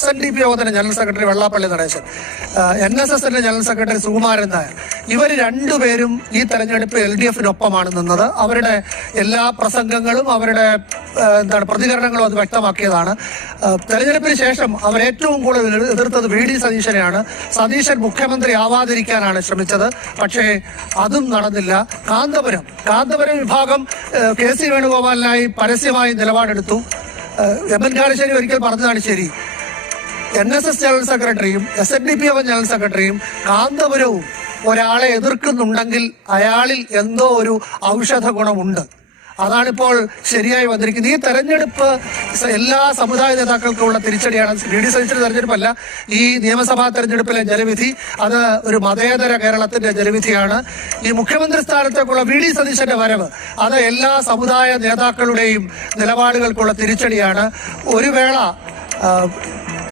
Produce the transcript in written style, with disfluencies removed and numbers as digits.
SNDP യോഗത്തിന്റെ general secretary Vellappally Natesan, NSSന്റെ general secretary Sukumaran Nair, ഇവർ രണ്ടുപേരും ഈ തെരഞ്ഞെടുപ്പ് LDFനൊപ്പമാണ് നിന്നത്. അവരുടെ എല്ലാ പ്രസംഗങ്ങളും അവരുടെ പ്രതികരണങ്ങളും അത് വ്യക്തമാക്കിയതാണ്. തെരഞ്ഞെടുപ്പിന് ശേഷം അവർ ഏറ്റവും കൂടുതൽ എതിർത്തത് VD സതീശനെയാണ്. സതീശൻ മുഖ്യമന്ത്രി ആവാതിരിക്കാനാണ് ശ്രമിച്ചത്. പക്ഷേ അതും നടന്നില്ല. കാന്തപുരം വിഭാഗം KC വേണുഗോപാലിനായി പരസ്യമായി നിലപാടെടുത്തു. MN കാരശ്ശേരി ഒരിക്കൽ പറഞ്ഞതാണ് ശരി. NSS ജനറൽ സെക്രട്ടറിയും SNDP യോഗം ജനറൽ സെക്രട്ടറിയും കാന്തപുരവും ഒരാളെ എതിർക്കുന്നുണ്ടെങ്കിൽ അയാളിൽ എന്തോ ഒരു ഔഷധ ഗുണമുണ്ട്. അതാണിപ്പോൾ ശരിയായി വന്നിരിക്കുന്നത്. ഈ തെരഞ്ഞെടുപ്പ് എല്ലാ സമുദായ നേതാക്കൾക്കുമുള്ള തിരിച്ചടിയാണ്. VD സതീശന്റെ തെരഞ്ഞെടുപ്പല്ല, ഈ നിയമസഭാ തെരഞ്ഞെടുപ്പിലെ ജനവിധി അത് ഒരു മതേതര കേരളത്തിന്റെ ജനവിധിയാണ്. ഈ മുഖ്യമന്ത്രി സ്ഥാനത്തേക്കുള്ള VD സതീശന്റെ വരവ് അത് എല്ലാ സമുദായ നേതാക്കളുടെയും നിലപാടുകൾക്കുള്ള തിരിച്ചടിയാണ്. ഒരു വേള